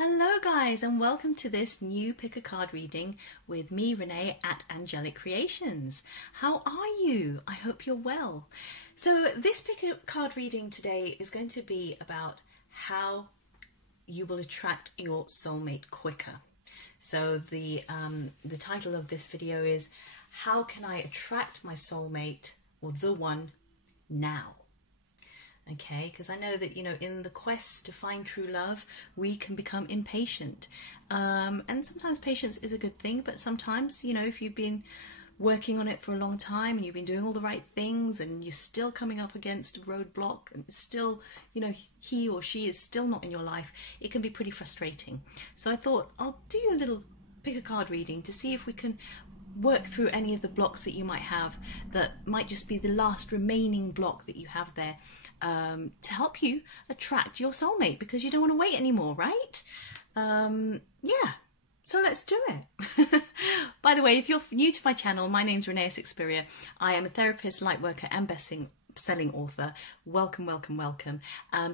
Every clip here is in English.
Hello guys, and welcome to this new pick a card reading with me, Renee, at Angelic Creations. How are you? I hope you're well. So this pick a card reading today is going to be about how you will attract your soulmate quicker. So the title of this video is How Can I Attract My Soulmate, or the one, now? Okay, because I know that, you know, in the quest to find true love, we can become impatient. And sometimes patience is a good thing, but sometimes, you know, if you've been working on it for a long time and you've been doing all the right things and you're still coming up against a roadblock and still, you know, he or she is still not in your life, it can be pretty frustrating. So I thought I'll do you a little pick a card reading to see if we can work through any of the blocks that you might have that might just be the last remaining block that you have there, to help you attract your soulmate, because you don't want to wait anymore, right? Yeah, so let's do it. By the way, if you're new to my channel, my name's Renee Experier. I am a therapist, light worker and best-selling author. Welcome, welcome, welcome.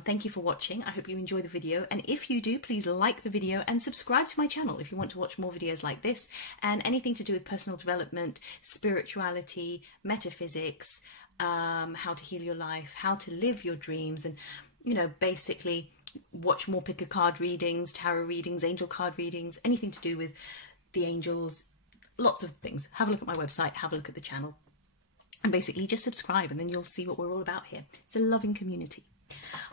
Thank you for watching. I hope you enjoy the video, and if you do, please like the video and subscribe to my channel if you want to watch more videos like this and anything to do with personal development, spirituality, metaphysics, how to heal your life, how to live your dreams, and, you know, basically watch more pick a card readings, tarot readings, angel card readings, anything to do with the angels, lots of things. Have a look at my website, have a look at the channel, and basically just subscribe, and then you'll see what we're all about here. It's a loving community.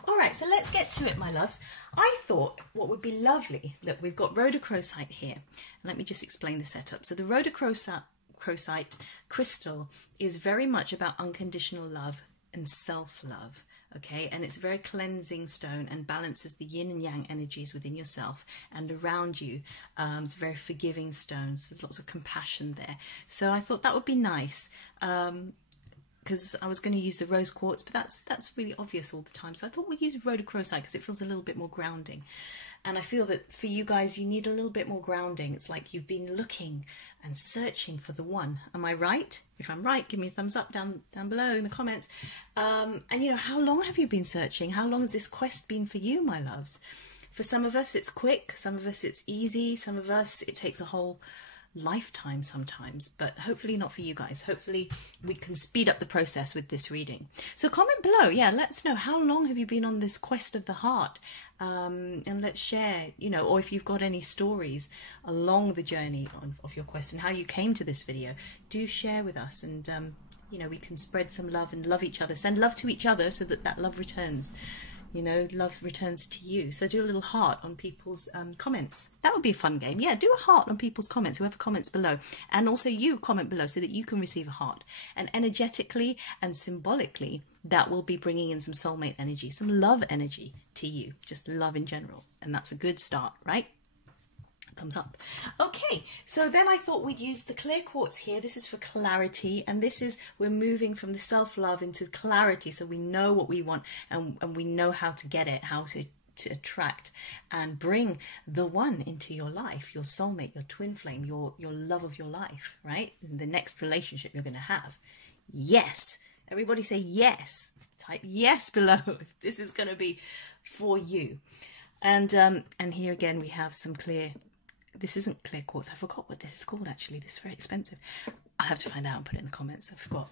All right, so let's get to it, my loves. I thought what would be lovely, look, we've got rhodochrosite here. Let me just explain the setup. So the rhodochrosite crystal is very much about unconditional love and self-love, okay? And it's a very cleansing stone and balances the yin and yang energies within yourself and around you. It's a very forgiving stone, so there's lots of compassion there. So I thought that would be nice, because I was going to use the rose quartz, but that's really obvious all the time. So I thought we'd use rhodochrosite because it feels a little bit more grounding. And I feel that for you guys, you need a little bit more grounding. It's like you've been looking and searching for the one. Am I right? If I'm right, give me a thumbs up down below in the comments. And, you know, how long have you been searching? How long has this quest been for you, my loves? For some of us, it's quick. Some of us, it's easy. Some of us, it takes a whole lifetime sometimes, but hopefully not for you guys. Hopefully we can speed up the process with this reading. So comment below, yeah, let us know, how long have you been on this quest of the heart, and let's share, you know, or if you've got any stories along the journey of your quest and how you came to this video, do share with us, and you know, we can spread some love and love each other, send love to each other, so that love returns. You know, love returns to you. So do a little heart on people's comments. That would be a fun game. Yeah, do a heart on people's comments, whoever comments below. And also you comment below so that you can receive a heart. And energetically and symbolically, that will be bringing in some soulmate energy, some love energy to you. Just love in general. And that's a good start, right? Thumbs up. Okay, so then I thought we'd use the clear quartz here. This is for clarity, and this is, we're moving from the self-love into clarity, so we know what we want, and we know how to get it, how to attract and bring the one into your life, your soulmate, your twin flame, your love of your life, right? The next relationship you're going to have. Yes, everybody say yes. Type yes below if this is going to be for you. And here again we have some clear. This isn't clear quartz. I forgot what this is called, actually. This is very expensive. I have to find out and put it in the comments. I forgot.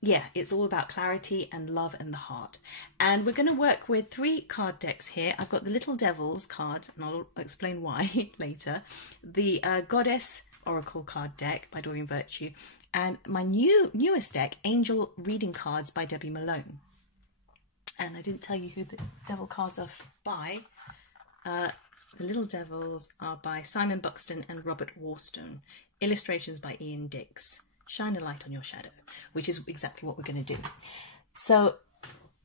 Yeah, it's all about clarity and love and the heart. And we're going to work with 3 card decks here. I've got the Little Devils card, and I'll explain why later. The Goddess Oracle card deck by Doreen Virtue. And my newest deck, Angel Reading Cards by Debbie Malone. And I didn't tell you who the devil cards are by. The Little Devils are by Simon Buxton and Robert Warstone. Illustrations by Ian Dix. Shine a light on your shadow, which is exactly what we're going to do. So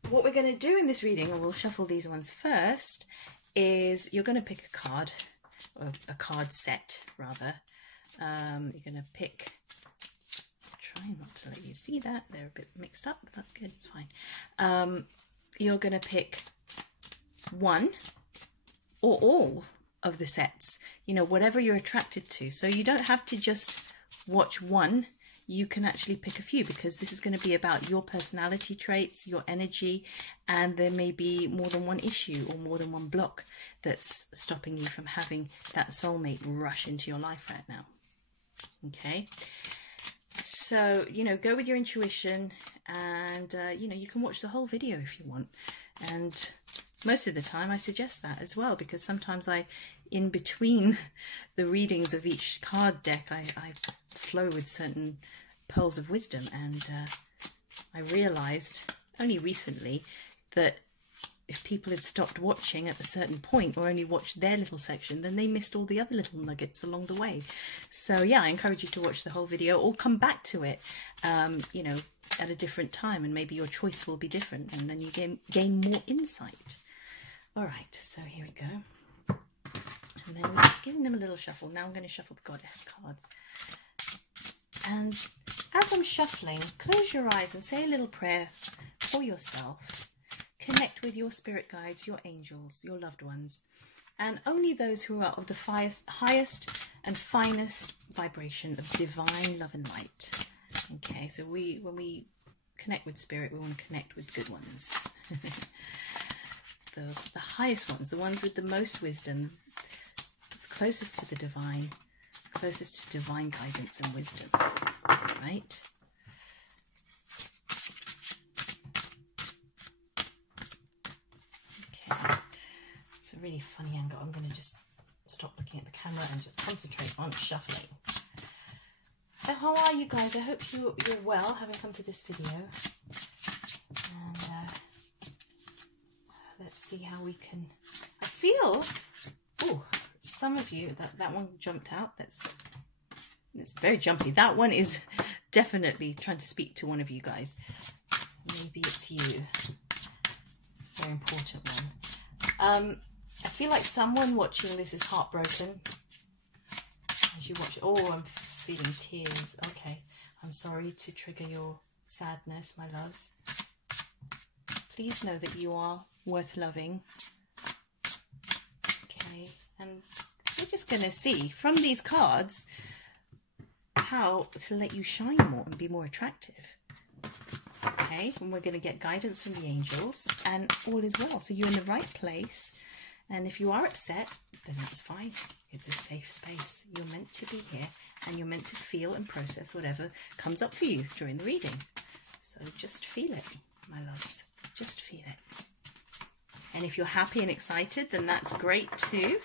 what we're going to do in this reading, and we'll shuffle these ones first, is you're going to pick a card, or a card set rather. You're going to pick, try not to let you see that, they're a bit mixed up, but that's good, it's fine. You're going to pick one or all of the sets, you know, whatever you're attracted to. So you don't have to just watch one. you can actually pick a few, because this is going to be about your personality traits, your energy, and there may be more than one issue or more than one block that's stopping you from having that soulmate rush into your life right now. Okay, so, you know, go with your intuition, and, you know, you can watch the whole video if you want. And most of the time I suggest that as well, because sometimes in between the readings of each card deck, I flow with certain pearls of wisdom. And I realized only recently that if people had stopped watching at a certain point, or only watched their little section, then they missed all the other little nuggets along the way. So yeah, I encourage you to watch the whole video, or come back to it, you know, at a different time, and maybe your choice will be different, and then you gain more insight. All right, so here we go. And then we're just giving them a little shuffle. Now I'm going to shuffle the goddess cards. And as I'm shuffling, close your eyes and say a little prayer for yourself. Connect with your spirit guides, your angels, your loved ones, and only those who are of the highest and finest vibration of divine love and light. Okay, so when we connect with spirit, we want to connect with good ones. the highest ones, the ones with the most wisdom, closest to the divine, closest to divine guidance and wisdom. Right? It's a really funny angle. I'm going to just stop looking at the camera and just concentrate on shuffling. So how are you guys? I hope you're well, having come to this video. And let's see how we can... I feel... Oh, some of you, that one jumped out. It's very jumpy. That one is definitely trying to speak to one of you guys. Maybe it's you. It's a very important one. I feel like someone watching this is heartbroken as you watch. Oh, I'm feeling tears. Okay, I'm sorry to trigger your sadness, my loves. Please know that you are worth loving. Okay, and we're just going to see from these cards how to let you shine more and be more attractive. Okay, and we're going to get guidance from the angels, and all is well. So you're in the right place, and if you are upset, then that's fine. It's a safe space. You're meant to be here, and you're meant to feel and process whatever comes up for you during the reading. So just feel it, my loves. Just feel it. And if you're happy and excited, then that's great too,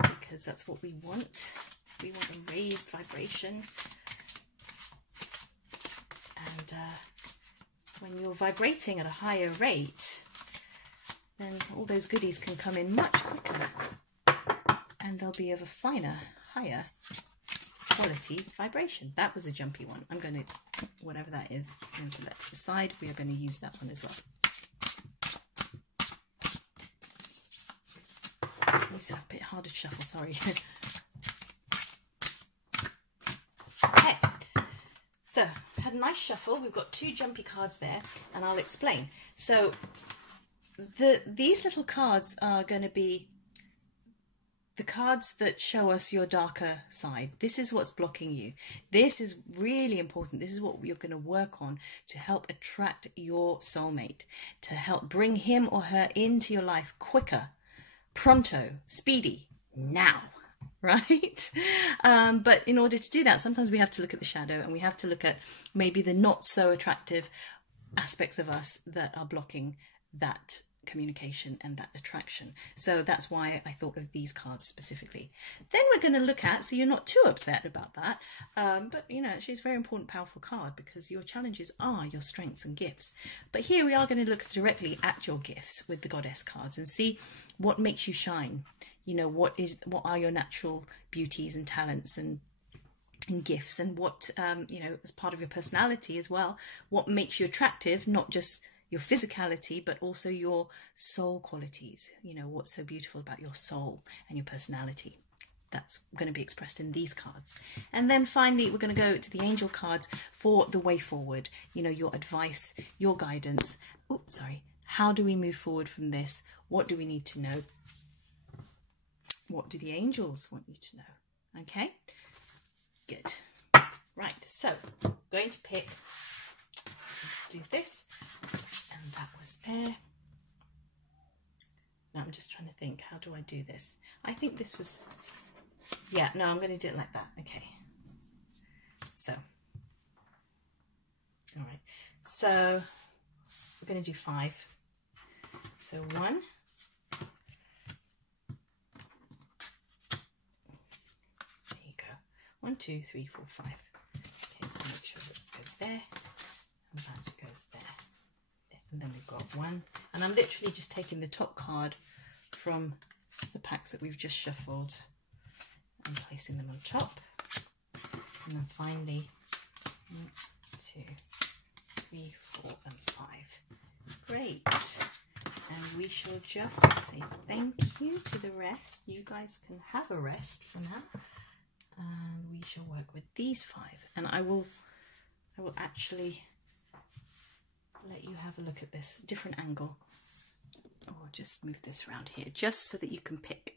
because that's what we want. We want a raised vibration. And when you're vibrating at a higher rate, then all those goodies can come in much quicker, and they'll be of a finer, higher quality vibration. That was a jumpy one. I'm going to, whatever that is, I'm going to put that to the side. We are going to use that one as well. It's a bit harder to shuffle, sorry. Okay, so had a nice shuffle. We've got two jumpy cards there, and I'll explain. So these little cards are going to be the cards that show us your darker side. This is what's blocking you. This is really important. This is what you're going to work on to help attract your soulmate, to help bring him or her into your life quicker, pronto, speedy, now, right? But in order to do that, sometimes we have to look at the shadow, and we have to look at maybe the not so attractive aspects of us that are blocking that communication and that attraction. So that's why I thought of these cards specifically. Then we're going to look at, so you're not too upset about that, but you know, actually it's a very important, powerful card, because your challenges are your strengths and gifts. But here we are going to look directly at your gifts with the goddess cards and see what makes you shine. You know, what are your natural beauties and talents and gifts, and what you know, as part of your personality as well, what makes you attractive, not just your physicality, but also your soul qualities. You know, what's so beautiful about your soul and your personality. That's going to be expressed in these cards. And then finally, we're going to go to the angel cards for the way forward. You know, your advice, your guidance. Oh, sorry. How do we move forward from this? What do we need to know? What do the angels want you to know? Okay, good. Right, so I'm going to pick, let's do this, and that was there. Now I'm just trying to think, how do I do this? I think this was, yeah, no, I'm going to do it like that. Okay. So, all right. So we're going to do 5. So 1. There you go. 1, 2, 3, 4, 5. Okay, so make sure that it goes there, and that goes there. And then we've got 1, and I'm literally just taking the top card from the packs that we've just shuffled and placing them on top. And then finally 1, 2, 3, 4 and 5. Great. And we shall just say thank you to the rest. You guys can have a rest for now, and we shall work with these 5, and I will actually let you have a look at this different angle. Or just move this around here just so that you can pick.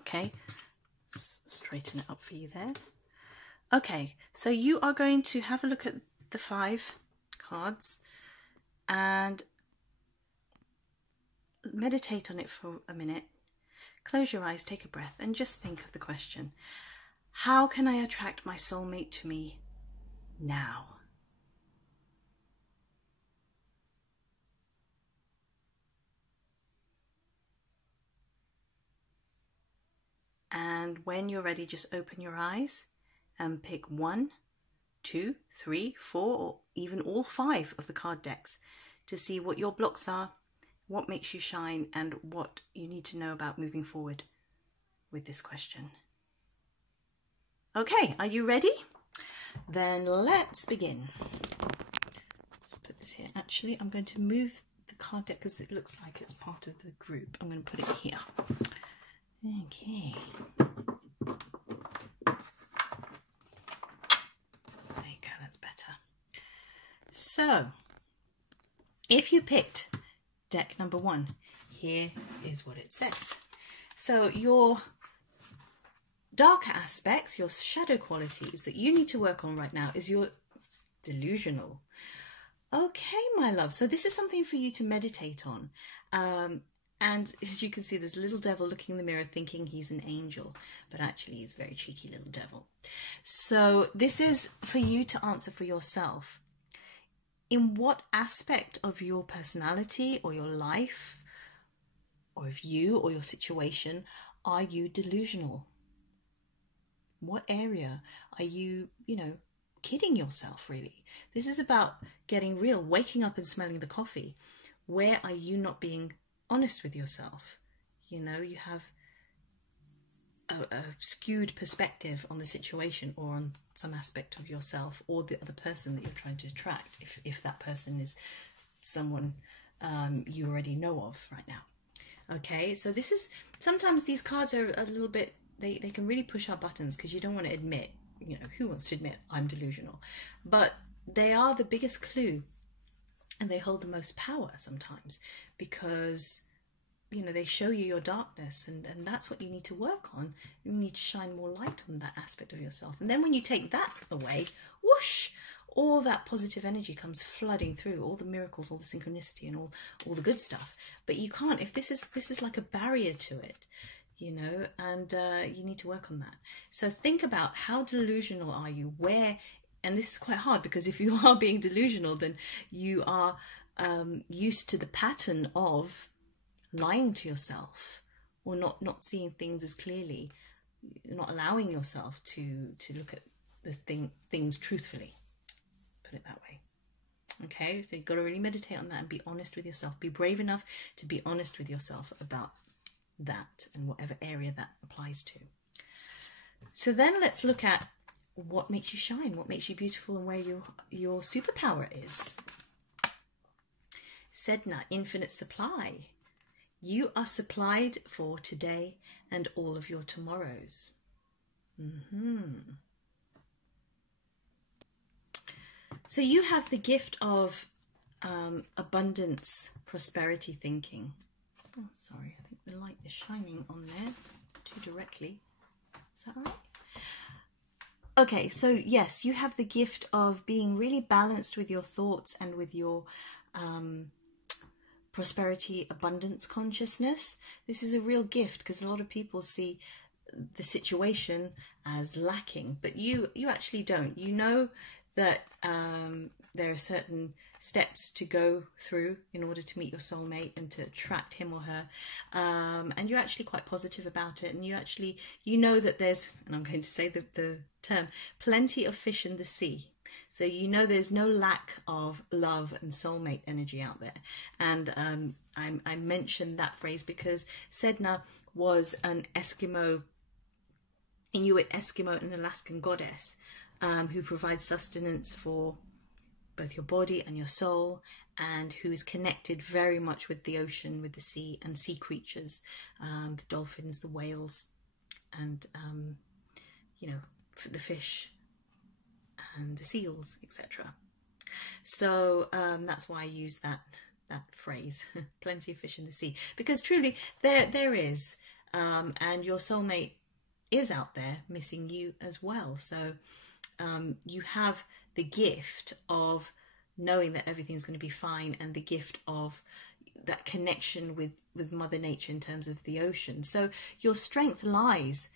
Okay, just straighten it up for you there. Okay, so you are going to have a look at the 5 cards and meditate on it for a minute. Close your eyes, take a breath, and just think of the question: how can I attract my soulmate to me now? And when you're ready, just open your eyes and pick 1, 2, 3, 4, or even all 5 of the card decks to see what your blocks are, what makes you shine, and what you need to know about moving forward with this question. Okay, are you ready? Then let's begin. Let's put this here. Actually, I'm going to move the card deck because it looks like it's part of the group. I'm going to put it here. Okay. There you go, that's better. So, if you picked deck number 1, here is what it says. So your darker aspects, your shadow qualities that you need to work on right now is your delusional. Okay, my love, so this is something for you to meditate on. And as you can see, there's a little devil looking in the mirror thinking he's an angel, but actually he's a very cheeky little devil. So this is for you to answer for yourself. In what aspect of your personality or your life or of you or your situation are you delusional? What area are you, kidding yourself, really? This is about getting real, waking up and smelling the coffee. Where are you not being honest with yourself? You have a skewed perspective on the situation or on some aspect of yourself or the other person that you're trying to attract, if that person is someone you already know of right now. Okay, so this is, sometimes these cards are a little bit, they can really push our buttons because you don't want to admit, who wants to admit I'm delusional? But they are the biggest clue, and they hold the most power sometimes because, they show you your darkness, and that's what you need to work on. You need to shine more light on that aspect of yourself. And then when you take that away, whoosh, all that positive energy comes flooding through, all the miracles, all the synchronicity, and all the good stuff. But you can't, if this is like a barrier to it, and you need to work on that. So think about, how delusional are you? Where, and this is quite hard because if you are being delusional, then you are used to the pattern of lying to yourself or not seeing things as clearly, not allowing yourself to look at the things truthfully, put it that way. Okay, so you've got to really meditate on that and be honest with yourself. Be brave enough to be honest with yourself about that and whatever area that applies to. So then let's look at what makes you shine, what makes you beautiful, and where your superpower is. Sedna, infinite supply. You are supplied for today and all of your tomorrows. So you have the gift of abundance, prosperity thinking. Oh, sorry, I think the light is shining on there too directly. Is that all right? Okay, so yes, you have the gift of being really balanced with your thoughts and with your prosperity, abundance consciousness. This is a real gift because a lot of people see the situation as lacking, but you actually don't. You know that there are certain steps to go through in order to meet your soulmate and to attract him or her, and you're actually quite positive about it, and you know that there's, and I'm going to say the term, plenty of fish in the sea. So you know there's no lack of love and soulmate energy out there. And I mentioned that phrase because Sedna was an Inuit Eskimo and Alaskan goddess who provides sustenance for both your body and your soul, and who is connected very much with the ocean, with the sea and sea creatures, the dolphins, the whales, and the fish and the seals, etc. So that's why I use that phrase, plenty of fish in the sea, because truly there is, and your soulmate is out there missing you as well. So you have the gift of knowing that everything's going to be fine, and the gift of that connection with Mother Nature in terms of the ocean. So your strength lies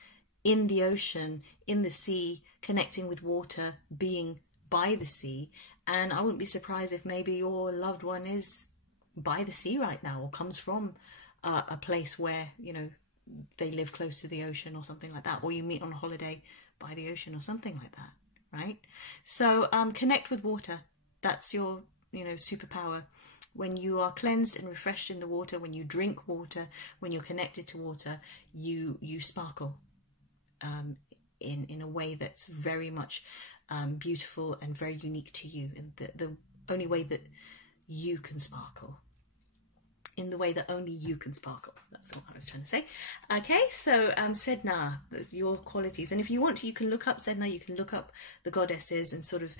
in the ocean, in the sea, connecting with water, being by the sea. And I wouldn't be surprised if maybe your loved one is by the sea right now, or comes from a place where, they live close to the ocean or something like that, or you meet on a holiday by the ocean or something like that, right? So connect with water. That's your superpower. When you are cleansed and refreshed in the water, when you drink water, when you're connected to water, you sparkle in a way that's very much beautiful and very unique to you, and the only way that you can sparkle, in the way that only you can sparkle. That's what I was trying to say. Okay, so Sedna, your qualities. And if you want to, you can look up Sedna, you can look up the goddesses and sort of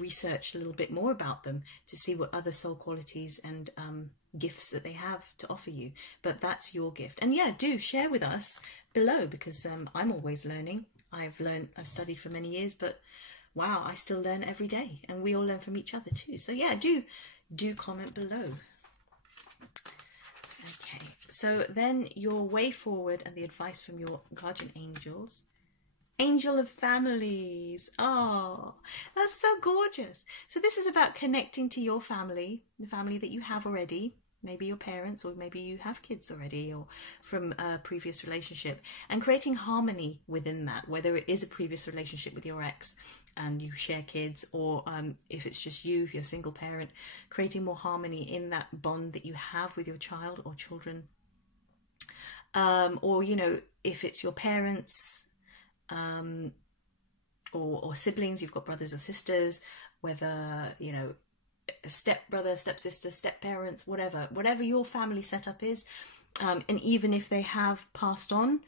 research a little bit more about them to see what other soul qualities and gifts that they have to offer you. But that's your gift. And yeah, do share with us below, because I'm always learning. I've studied for many years, but wow, I still learn every day, and we all learn from each other too. So yeah, do comment below. Okay, so then your way forward and the advice from your guardian angels. Angel of families. Oh, that's so gorgeous. So this is about connecting to your family, the family that you have already, maybe your parents, or maybe you have kids already, or from a previous relationship, and creating harmony within that, whether it is a previous relationship with your ex and you share kids, or if it's just you, if you're a single parent, creating more harmony in that bond that you have with your child or children. Or, if it's your parents, or siblings, you've got brothers or sisters, whether, a stepbrother, stepsister, step-parents, whatever your family setup is, and even if they have passed on,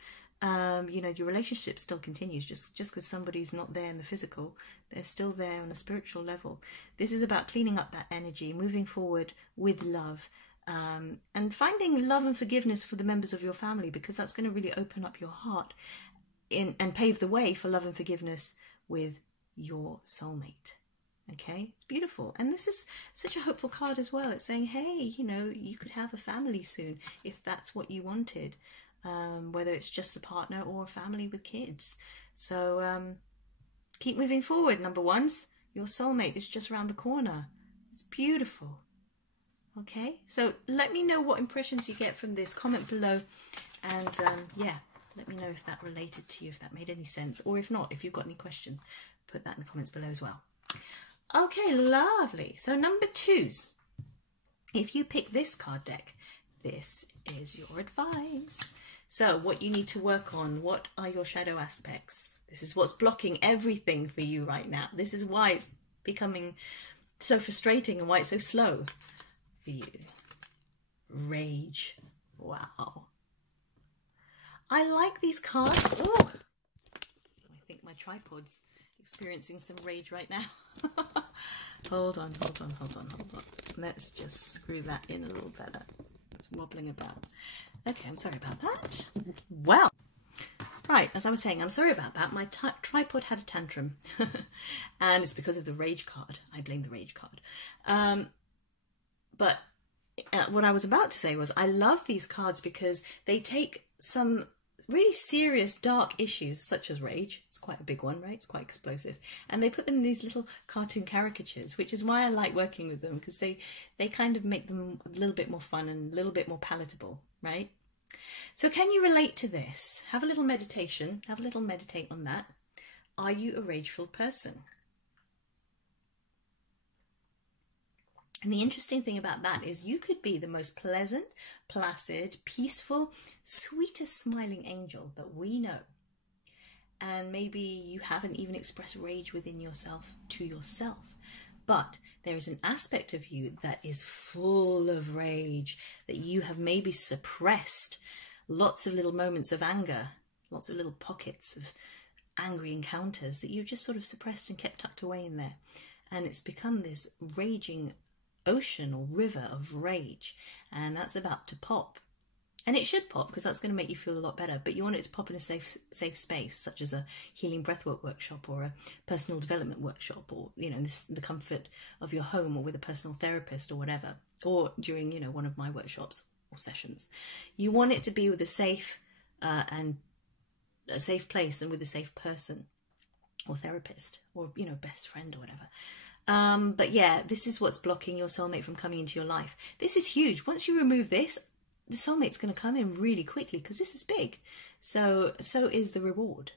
your relationship still continues. Just because somebody's not there in the physical, they're still there on a spiritual level. This is about cleaning up that energy, moving forward with love, and finding love and forgiveness for the members of your family, because that's going to really open up your heart and pave the way for love and forgiveness with your soulmate. Okay, it's beautiful. And this is such a hopeful card as well. It's saying, hey, you could have a family soon if that's what you wanted, whether it's just a partner or a family with kids. So keep moving forward, number ones. Your soulmate is just around the corner. It's beautiful. Okay, so let me know what impressions you get from this. Comment below, and yeah, let me know if that related to you, if that made any sense, or if not, if you've got any questions, put that in the comments below as well. Okay, lovely. So number twos, if you pick this card deck, this is your advice. So what you need to work on, what are your shadow aspects? This is what's blocking everything for you right now. This is why it's becoming so frustrating and why it's so slow for you. Rage. Wow. I like these cards. Oh, I think my tripod's experiencing some rage right now. Hold on. Let's just screw that in a little better. It's wobbling about. Okay, I'm sorry about that. Well, Right, as I was saying, I'm sorry about that. My tripod had a tantrum. And it's because of the rage card. I blame the rage card. But what I was about to say was I love these cards because they take some really serious, dark issues, such as rage. It's quite a big one, right? It's quite explosive. And they put them in these little cartoon caricatures, which is why I like working with them, because they kind of make them a little bit more fun and a little bit more palatable, right? So can you relate to this? Have a little meditation. Have a little meditate on that. Are you a rageful person? And the interesting thing about that is you could be the most pleasant, placid, peaceful, sweetest smiling angel that we know. And maybe you haven't even expressed rage within yourself to yourself. But there is an aspect of you that is full of rage, that you have maybe suppressed. Lots of little moments of anger, lots of little pockets of angry encounters that you've just sort of suppressed and kept tucked away in there. And it's become this raging ocean or river of rage, and that's about to pop. And it should pop, because that's going to make you feel a lot better, but you want it to pop in a safe space, such as a healing breathwork workshop or a personal development workshop, or, you know, the comfort of your home, or with a personal therapist or whatever, or during, you know, one of my workshops or sessions. You want it to be with a safe and a safe place, and with a safe person or therapist, or, you know, best friend or whatever. But yeah, this is what's blocking your soulmate from coming into your life. This is huge. Once you remove this, the soulmate's going to come in really quickly, because this is big. So is the reward,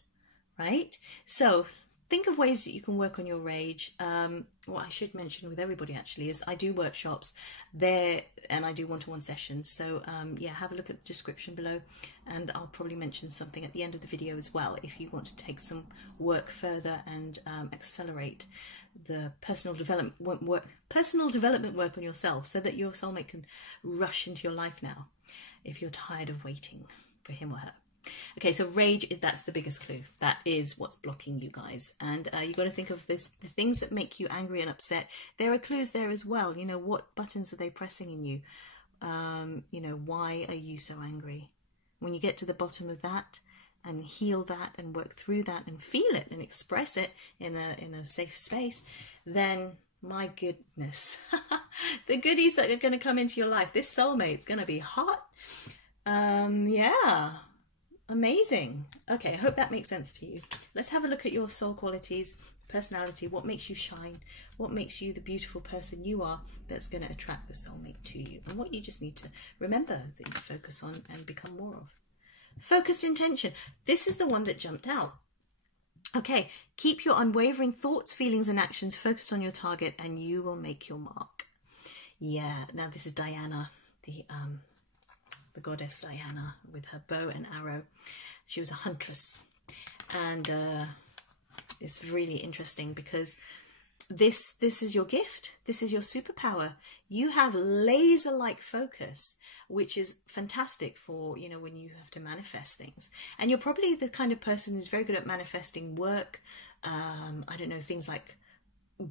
right? So think of ways that you can work on your rage. What I should mention with everybody actually is I do workshops there, and I do one-to-one sessions. So yeah, have a look at the description below, and I'll probably mention something at the end of the video as well, if you want to take some work further and accelerate the personal development work on yourself, so that your soulmate can rush into your life now, if you're tired of waiting for him or her. Okay, so rage that's the biggest clue. That is what's blocking you guys. And you've got to think of this, the things that make you angry and upset. There are clues there as well. You know, what buttons are they pressing in you? You know, why are you so angry? When you get to the bottom of that and heal that and work through that and feel it and express it in a safe space, then my goodness, the goodies that are going to come into your life. This soulmate's going to be hot. Yeah. Amazing. Okay, I hope that makes sense to you. Let's have a look at your soul qualities, personality, what makes you shine, what makes you the beautiful person you are that's going to attract the soulmate to you, and what you just need to remember that you focus on and become more of. Focused intention. This is the one that jumped out. Okay, keep your unwavering thoughts, feelings and actions focused on your target, and you will make your mark. Yeah, now this is Diana, the goddess Diana, with her bow and arrow. She was a huntress, and it's really interesting because this is your gift. This is your superpower. You have laser-like focus, which is fantastic for, you know, when you have to manifest things. And you're probably the kind of person who's very good at manifesting work. I don't know, things like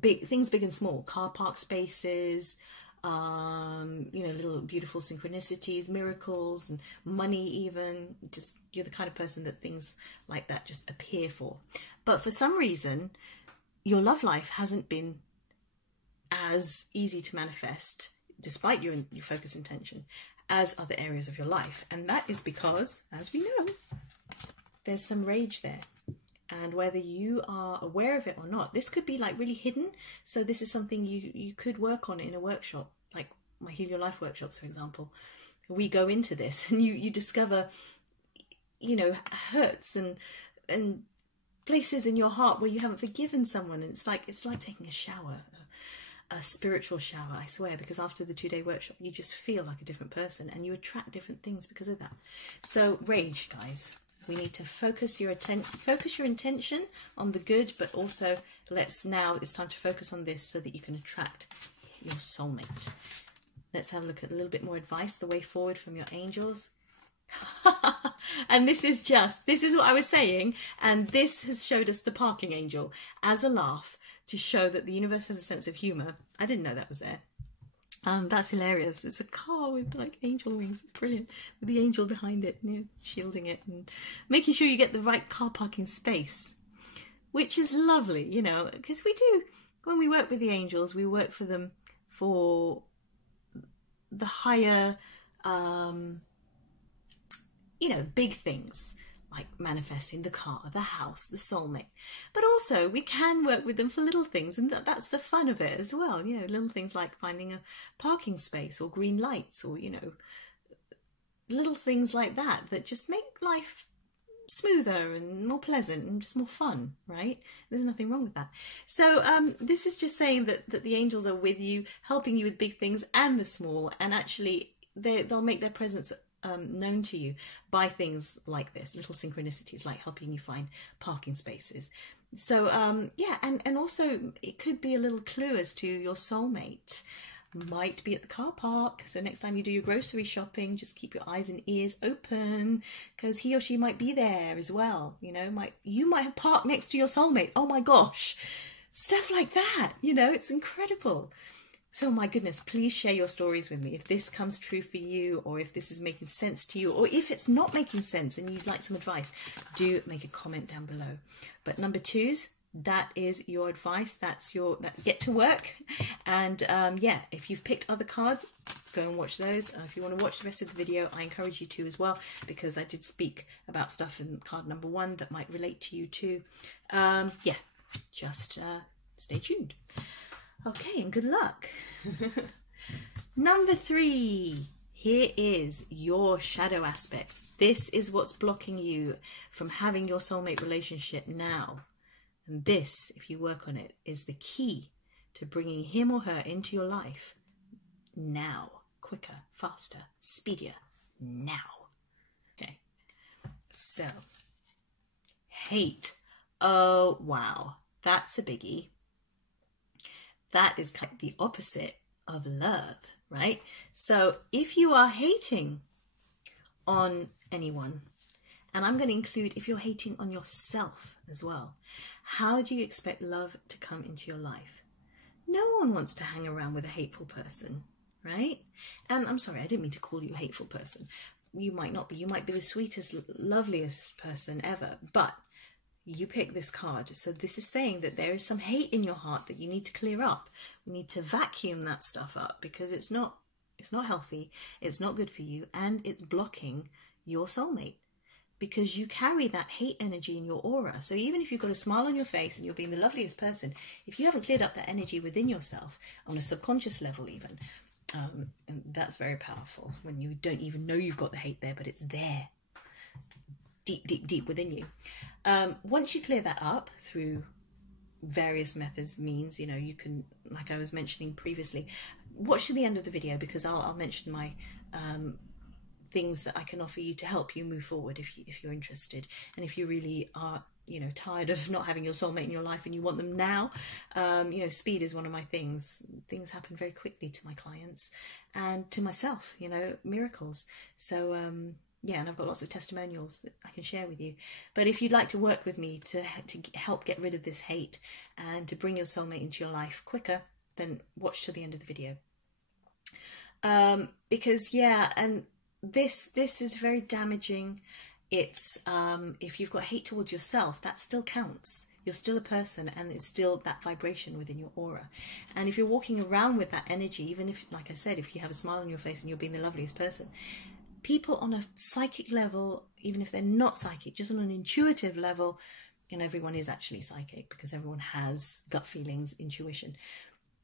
big and small, car park spaces, you know, little beautiful synchronicities, miracles, and money even. Just, you're the kind of person that things like that just appear for. But for some reason, your love life hasn't been as easy to manifest, despite your focus intention, as other areas of your life. And that is because, as we know, there's some rage there. And whether you are aware of it or not, this could be like really hidden. So this is something you could work on in a workshop, like my Heal Your Life workshops, for example. We go into this and you discover, you know, hurts and places in your heart where you haven't forgiven someone. And it's like taking a shower, a spiritual shower, I swear, because after the 2-day workshop, you just feel like a different person and you attract different things because of that. So rage, guys. We need to focus your intention on the good, but also it's time to focus on this so that you can attract your soulmate. Let's have a look at a little bit more advice, the way forward from your angels. And this is what I was saying, and this has showed us the parking angel as a laugh to show that the universe has a sense of humor. I didn't know that was there. That's hilarious. It's a car with like angel wings. It's brilliant, with the angel behind it, you know, shielding it and making sure you get the right car parking space, which is lovely, you know, because we do, when we work with the angels, we work for them for the higher, you know, big things like manifesting the car, the house, the soulmate. But also we can work with them for little things, and that's the fun of it as well. You know, little things like finding a parking space or green lights, or, you know, little things like that that just make life smoother and more pleasant and just more fun, right? There's nothing wrong with that. So this is just saying that the angels are with you, helping you with big things and the small, and actually they'll make their presence known to you by things like this, little synchronicities like helping you find parking spaces. So yeah, and also it could be a little clue as to your soulmate. Might be at the car park, so next time you do your grocery shopping, just keep your eyes and ears open, because he or she might be there as well. You know, you might have parked next to your soulmate. Oh my gosh, stuff like that, you know, it's incredible. So my goodness, please share your stories with me if this comes true for you, or if this is making sense to you, or if it's not making sense and you'd like some advice. Do make a comment down below. But number twos, that is your advice. That's get to work. And yeah, if you've picked other cards, go and watch those. If you want to watch the rest of the video, I encourage you to as well, because I did speak about stuff in card number 1 that might relate to you too. Yeah, just stay tuned. Okay, and good luck. Number 3, here is your shadow aspect. This is what's blocking you from having your soulmate relationship now. And this, if you work on it, is the key to bringing him or her into your life now. Quicker, faster, speedier, now. Okay, so hate. Oh, wow, that's a biggie. That is kind of the opposite of love, right? So if you are hating on anyone, and I'm going to include if you're hating on yourself as well, how do you expect love to come into your life? No one wants to hang around with a hateful person, right? And I'm sorry, I didn't mean to call you a hateful person. You might not be. You might be the sweetest, loveliest person ever, but you pick this card. So this is saying that there is some hate in your heart that you need to clear up. We need to vacuum that stuff up, because it's not healthy, it's not good for you, and it's blocking your soulmate, because you carry that hate energy in your aura. So even if you've got a smile on your face and you're being the loveliest person, if you haven't cleared up that energy within yourself on a subconscious level even, and that's very powerful when you don't even know you've got the hate there, but it's there deep, deep, deep within you. Once you clear that up through various methods, means, you know, you can, like I was mentioning previously, watch to the end of the video, because I'll mention my things that I can offer you to help you move forward if you're interested, and if you really are, you know, tired of not having your soulmate in your life and you want them now. You know, speed is one of my things. Things happen very quickly to my clients and to myself, you know, miracles. So yeah, and I've got lots of testimonials that I can share with you. But if you'd like to work with me to help get rid of this hate and to bring your soulmate into your life quicker, then watch to the end of the video. Because yeah, and this is very damaging. It's if you've got hate towards yourself, that still counts. You're still a person, and it's still that vibration within your aura. And if you're walking around with that energy, even if, like I said, if you have a smile on your face and you're being the loveliest person, people on a psychic level, even if they're not psychic, just on an intuitive level, and everyone is actually psychic because everyone has gut feelings, intuition.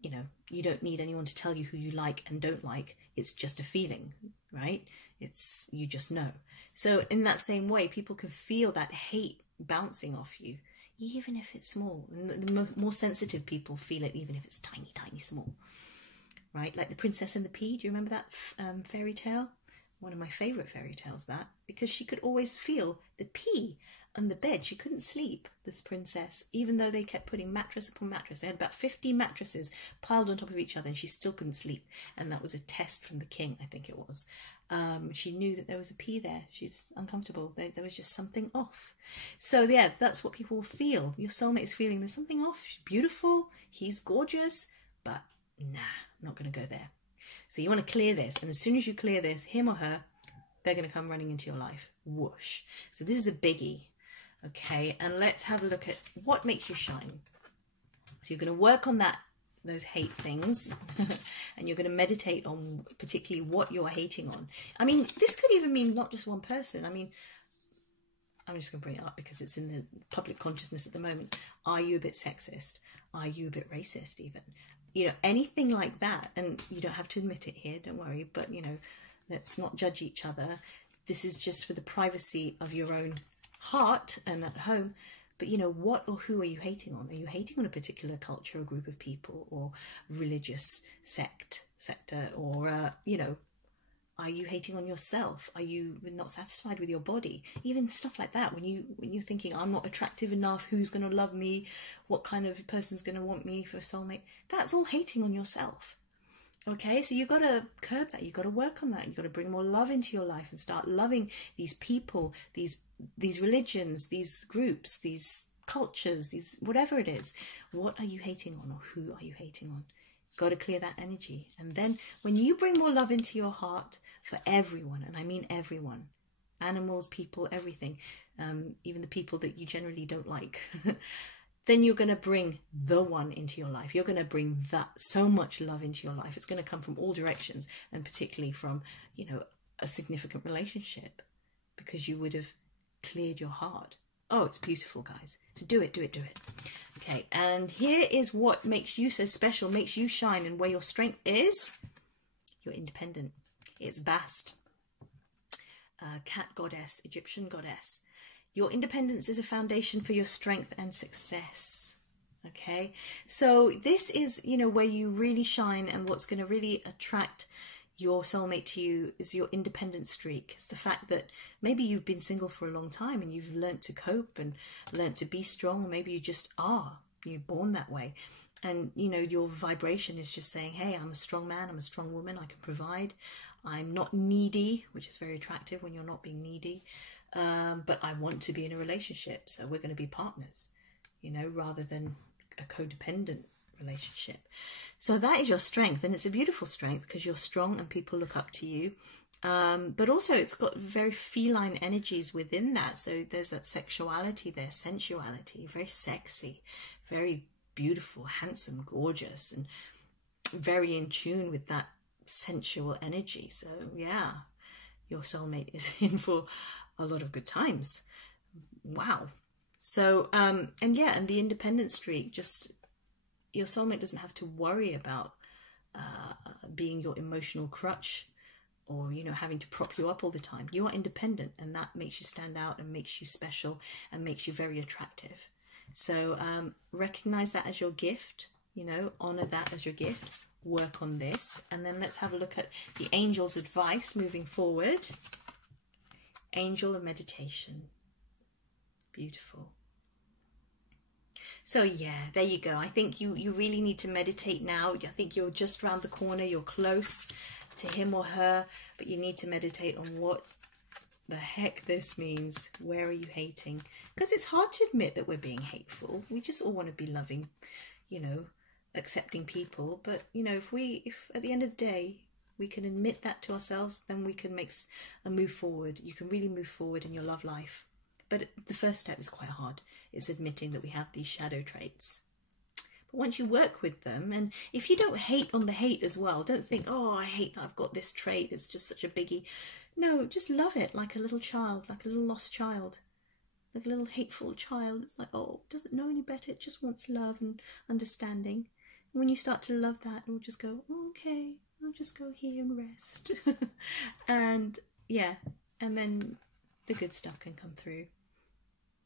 You know, you don't need anyone to tell you who you like and don't like. It's just a feeling, right? It's, you just know. So in that same way, people can feel that hate bouncing off you, even if it's small. And the more sensitive people feel it, even if it's tiny, tiny, small, right? Like the Princess and the Pea. Do you remember that fairy tale? One of my favourite fairy tales, that, because she could always feel the pea on the bed. She couldn't sleep, this princess, even though they kept putting mattress upon mattress. They had about 50 mattresses piled on top of each other, and she still couldn't sleep. And that was a test from the king, I think it was. She knew that there was a pea there. She's uncomfortable. There was just something off. So yeah, that's what people will feel. Your soulmate is feeling there's something off. She's beautiful, he's gorgeous, but nah, I'm not going to go there. So you want to clear this. And as soon as you clear this, him or her, they're going to come running into your life. Whoosh. So this is a biggie. Okay. And let's have a look at what makes you shine. So you're going to work on those hate things, and you're going to meditate on particularly what you're hating on. I mean, this could even mean not just one person. I mean, I'm just going to bring it up because it's in the public consciousness at the moment. Are you a bit sexist? Are you a bit racist even? You know, anything like that. And you don't have to admit it here, don't worry. But, you know, let's not judge each other. This is just for the privacy of your own heart and at home. But, you know, what or who are you hating on? Are you hating on a particular culture or group of people or religious sector? Or, you know, are you hating on yourself? Are you not satisfied with your body? Even stuff like that. When you're thinking, I'm not attractive enough, who's going to love me? What kind of person's going to want me for a soulmate? That's all hating on yourself. Okay, so you've got to curb that. You've got to work on that. You've got to bring more love into your life and start loving these people, these religions, these groups, these cultures, these whatever it is. What are you hating on, or who are you hating on? Got to clear that energy. And then when you bring more love into your heart for everyone, and I mean everyone, animals, people, everything, even the people that you generally don't like, then you're going to bring the one into your life. You're going to bring that so much love into your life. It's going to come from all directions, and particularly from, you know, a significant relationship, because you would have cleared your heart. Oh, it's beautiful, guys. So do it, do it, do it. Okay, and here is what makes you so special, makes you shine, and where your strength is. You're independent. It's Bast, cat goddess, Egyptian goddess. Your independence is a foundation for your strength and success. Okay, so this is, you know, where you really shine, and what's going to really attract your soulmate to you is your independent streak. It's the fact that maybe you've been single for a long time and you've learnt to cope and learnt to be strong, or maybe you just are. You're born that way. And, you know, your vibration is just saying, hey, I'm a strong man, I'm a strong woman, I can provide. I'm not needy, which is very attractive when you're not being needy. But I want to be in a relationship, so we're going to be partners, you know, rather than a codependent relationship. So that is your strength, and it's a beautiful strength because you're strong and people look up to you. But also it's got very feline energies within that. So there's that sexuality there, sensuality, very sexy, very beautiful, handsome, gorgeous, and very in tune with that sensual energy. So yeah, your soulmate is in for a lot of good times. Wow. So and yeah, and the independent streak, just your soulmate doesn't have to worry about being your emotional crutch, or, you know, having to prop you up all the time. You are independent, and that makes you stand out and makes you special and makes you very attractive. So recognize that as your gift, you know, honor that as your gift, work on this. And then let's have a look at the angel's advice moving forward. Angel and meditation. Beautiful. So yeah, there you go. I think you really need to meditate now. I think you're just around the corner. You're close to him or her, but you need to meditate on what the heck this means. Where are you hating? Because it's hard to admit that we're being hateful. We just all want to be loving, you know, accepting people. But, you know, if at the end of the day we can admit that to ourselves, then we can make a move forward. You can really move forward in your love life. But the first step is quite hard. It's admitting that we have these shadow traits. But once you work with them, and if you don't hate on the hate as well, don't think, oh, I hate that I've got this trait, it's just such a biggie. No, just love it like a little child, like a little lost child, like a little hateful child. It's like, oh, it doesn't know any better, it just wants love and understanding. And when you start to love that, it will just go, oh, okay, I'll just go here and rest. And yeah, and then the good stuff can come through.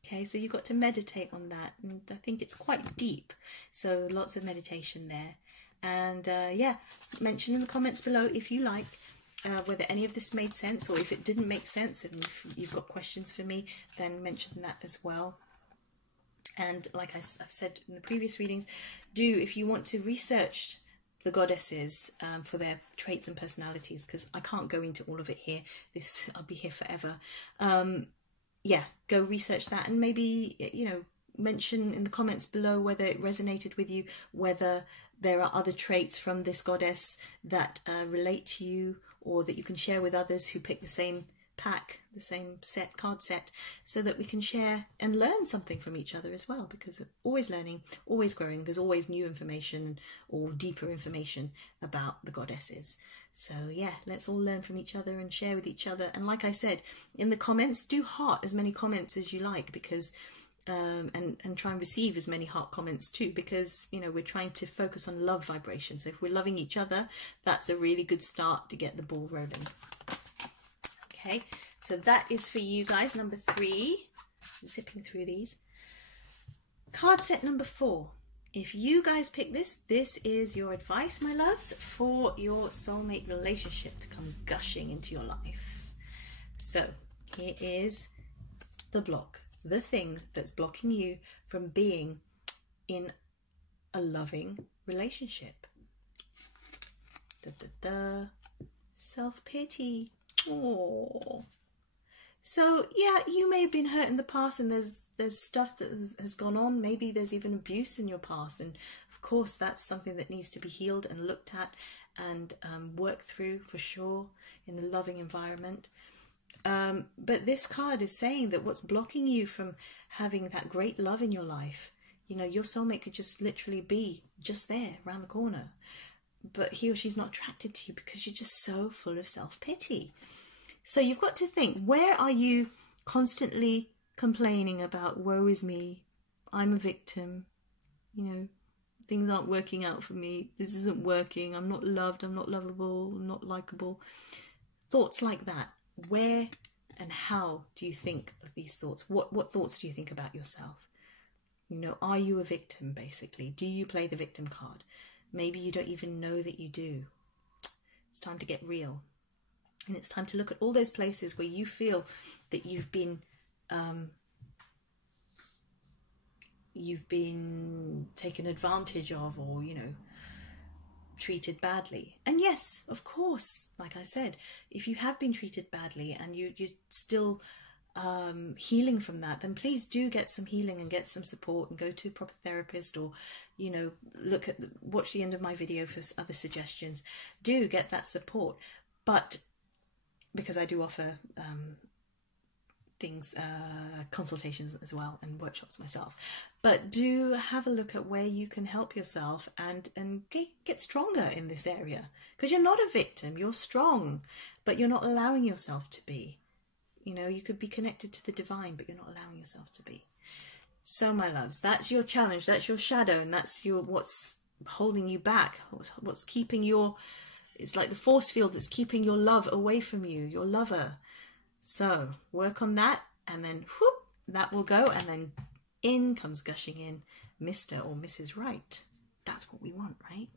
Okay, so you've got to meditate on that, and I think it's quite deep, so lots of meditation there. And yeah, mention in the comments below if you like whether any of this made sense, or if it didn't make sense, and if you've got questions for me, then mention that as well. And like I've said in the previous readings, if you want to research the goddesses for their traits and personalities, because I can't go into all of it here, I'll be here forever. Yeah, go research that, and maybe, you know, mention in the comments below whether it resonated with you, whether there are other traits from this goddess that relate to you, or that you can share with others who pick the same pack, the same card set, so that we can share and learn something from each other as well, because always learning, always growing. There's always new information or deeper information about the goddesses. So yeah, let's all learn from each other and share with each other. And like I said, in the comments, do heart as many comments as you like, because and try and receive as many heart comments too, because, you know, we're trying to focus on love vibration. So if we're loving each other, that's a really good start to get the ball rolling. Okay, so that is for you guys, number 3. Zipping through these. Card set number 4. If you guys pick this, this is your advice, my loves, for your soulmate relationship to come gushing into your life. So here is the block, the thing that's blocking you from being in a loving relationship. Da, da, da. Self-pity. Oh. So yeah, you may have been hurt in the past, and there's stuff that has gone on. Maybe there's even abuse in your past, and of course that's something that needs to be healed and looked at and worked through for sure in a loving environment. But this card is saying that what's blocking you from having that great love in your life, you know, your soulmate could just literally be just there around the corner, but he or she's not attracted to you because you're just so full of self-pity. So you've got to think, where are you constantly complaining about, woe is me, I'm a victim, you know, things aren't working out for me, this isn't working, I'm not loved, I'm not lovable, I'm not likable. Thoughts like that. Where and how do you think of these thoughts? What thoughts do you think about yourself? You know, are you a victim, basically? Do you play the victim card? Maybe you don't even know that you do. It's time to get real. And it's time to look at all those places where you feel that you've been taken advantage of, or, you know, treated badly. And yes, of course, like I said, if you have been treated badly and you're still healing from that, then please do get some healing and get some support and go to a proper therapist, or, you know, watch the end of my video for other suggestions. Do get that support. But because I do offer consultations as well, and workshops myself, but do have a look at where you can help yourself and get stronger in this area, because you're not a victim, you're strong, but you're not allowing yourself to be. You know, you could be connected to the divine, but you're not allowing yourself to be. So my loves, that's your challenge, that's your shadow, and that's what's holding you back, what's keeping your, it's like the force field that's keeping your love away from you, your lover. So work on that, and then whoop, that will go, and then in comes gushing in Mr. or Mrs. Right. That's what we want, right?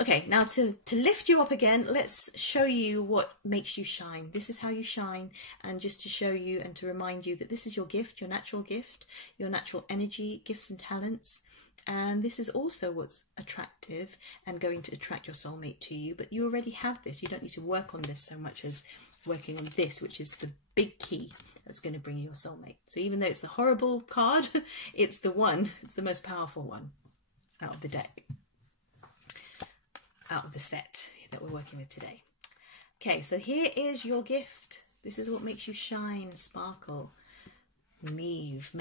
Okay, now to lift you up again, let's show you what makes you shine. This is how you shine, and just to show you and to remind you that this is your gift, your natural energy, gifts and talents. And this is also what's attractive and going to attract your soulmate to you. But you already have this. You don't need to work on this so much as working on this, which is the big key that's going to bring you your soulmate. So even though it's the horrible card, it's the most powerful one out of the deck, out of the set that we're working with today. Okay, so here is your gift. This is what makes you shine, sparkle. Maeve.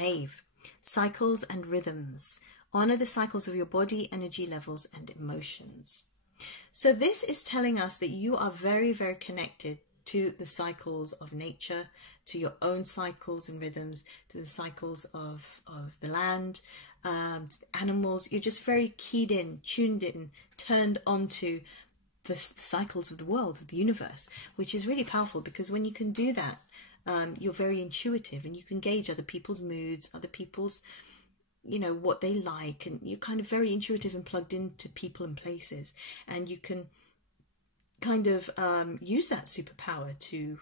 Cycles and rhythms. Honor the cycles of your body, energy levels, and emotions. So this is telling us that you are very, very connected to the cycles of nature, to your own cycles and rhythms, to the cycles of the land, to the animals. You're just very keyed in, tuned in, turned onto the cycles of the world, of the universe, which is really powerful, because when you can do that, you're very intuitive, and you can gauge other people's moods, other people's, you know, what they like, and you're kind of very intuitive and plugged into people and places, and you can kind of use that superpower to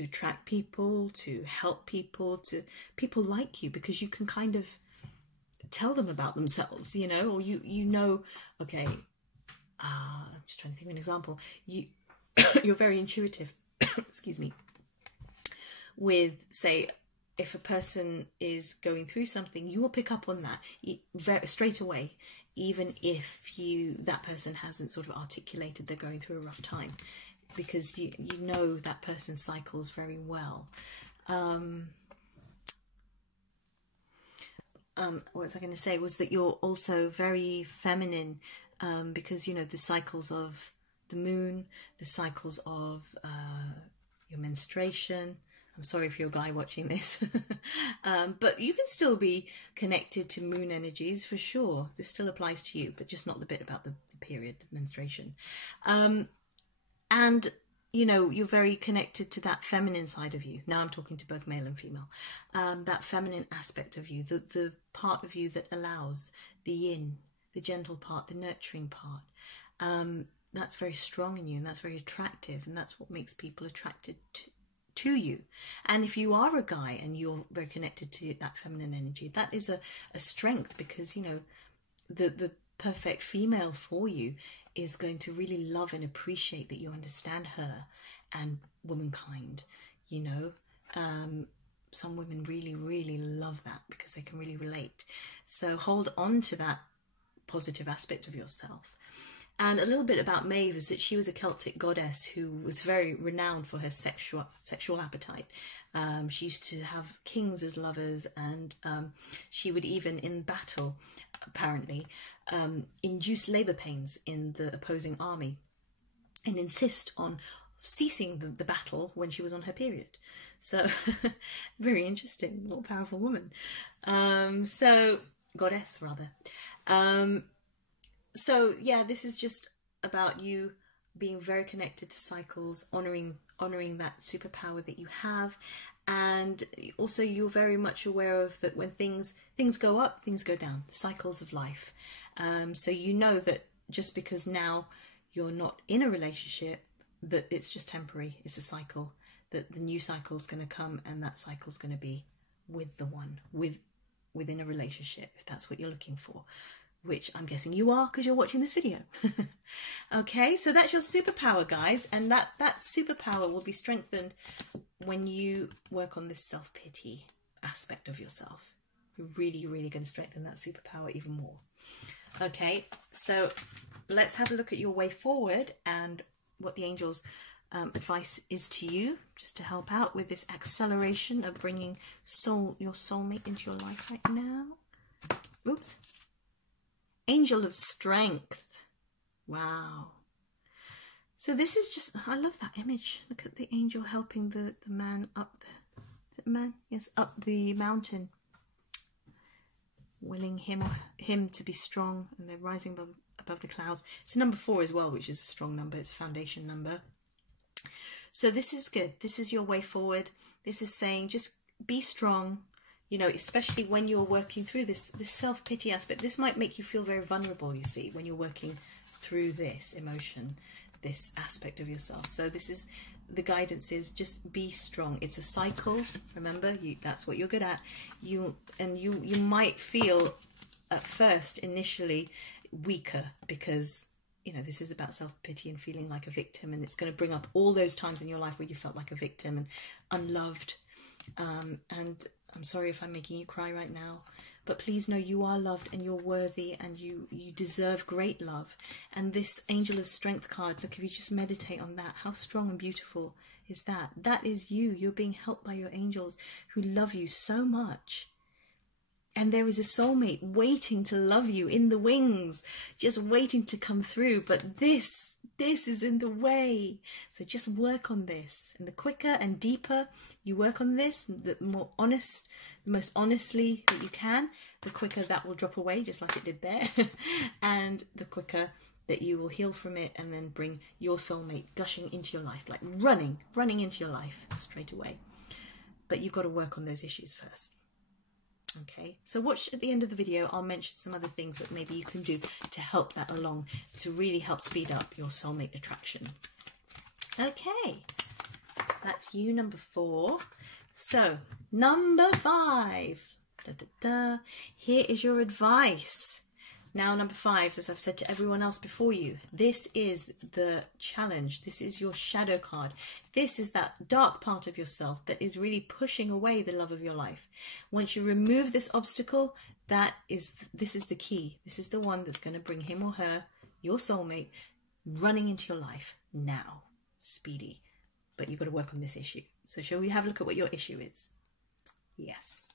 attract people, to help people, to people like you, because you can kind of tell them about themselves, you know, or you know, okay, I'm just trying to think of an example. You're very intuitive, excuse me, with, say, if a person is going through something, you will pick up on that straight away, even if that person hasn't sort of articulated they're going through a rough time, because you know that person's cycles very well. What was I going to say was that you're also very feminine, because, you know, the cycles of the moon, the cycles of your menstruation. I'm sorry if you're a guy watching this, but you can still be connected to moon energies for sure. This still applies to you, but just not the bit about the period, the menstruation. And, you know, you're very connected to that feminine side of you. Now I'm talking to both male and female. That feminine aspect of you, the part of you that allows the yin, the gentle part, the nurturing part. That's very strong in you, and that's very attractive, and that's what makes people attracted to you. And if you are a guy and you're very connected to that feminine energy, that is a strength, because, you know, the perfect female for you is going to really love and appreciate that you understand her and womankind. You know, some women really, really love that because they can really relate. So hold on to that positive aspect of yourself. And a little bit about Maeve is that she was a Celtic goddess who was very renowned for her sexual appetite. She used to have kings as lovers, and she would even in battle, apparently, induce labour pains in the opposing army and insist on ceasing the battle when she was on her period. So very interesting, what a powerful woman. Goddess rather. So yeah, this is just about you being very connected to cycles, honouring that superpower that you have, and also you're very much aware of that when things go up, things go down, the cycles of life. So you know that just because now you're not in a relationship, that it's just temporary, it's a cycle, that the new cycle is going to come, and that cycle is going to be with the one, within a relationship, if that's what you're looking for. Which I'm guessing you are because you're watching this video. Okay, so that's your superpower, guys, and that superpower will be strengthened when you work on this self-pity aspect of yourself. You're really, really going to strengthen that superpower even more. Okay, so let's have a look at your way forward and what the angels' advice is to you, just to help out with this acceleration of bringing your soulmate into your life right now. Oops. Angel of Strength. Wow. So this is just, I love that image. Look at the angel helping the man up the, is it man? Yes, up the mountain. Willing him to be strong, and they're rising above the clouds. It's a number 4 as well, which is a strong number. It's a foundation number. So this is good. This is your way forward. This is saying just be strong. You know, especially when you're working through this self-pity aspect. This might make you feel very vulnerable, you see, when you're working through this emotion, this aspect of yourself. So this is, the guidance is just be strong. It's a cycle. Remember, that's what you're good at. You might feel at first, initially, weaker because, you know, this is about self-pity and feeling like a victim, and it's going to bring up all those times in your life where you felt like a victim and unloved, and I'm sorry if I'm making you cry right now, but please know you are loved and you're worthy, and you deserve great love. And this Angel of Strength card, look, if you just meditate on that, how strong and beautiful is that? That is you. You're being helped by your angels who love you so much. And there is a soulmate waiting to love you in the wings, just waiting to come through. But this is in the way. So just work on this. And the quicker and deeper you work on this, the more honest, the most honestly that you can, the quicker that will drop away, just like it did there. And the quicker that you will heal from it, and then bring your soulmate gushing into your life, like running into your life straight away. But you've got to work on those issues first. Okay, so watch at the end of the video. I'll mention some other things that maybe you can do to help that along, to really help speed up your soulmate attraction. Okay, that's you, number 4. So number 5, here is your advice. Now, number 5, as I've said to everyone else before you, this is the challenge. This is your shadow card. This is that dark part of yourself that is really pushing away the love of your life. Once you remove this obstacle, this is the key. This is the one that's going to bring him or her, your soulmate, running into your life now. Speedy. But you've got to work on this issue. So shall we have a look at what your issue is? Yes.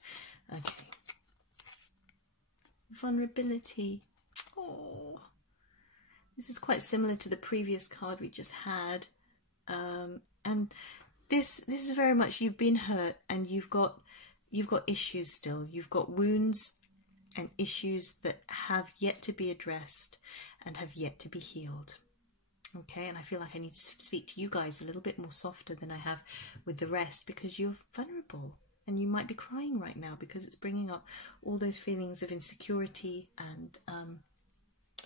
Okay. Vulnerability. Oh, this is quite similar to the previous card we just had, and this is very much you've been hurt and you've got issues still. You've got wounds and issues that have yet to be addressed and have yet to be healed. Okay, and I feel like I need to speak to you guys a little bit more softer than I have with the rest, because you're vulnerable. And you might be crying right now because it's bringing up all those feelings of insecurity and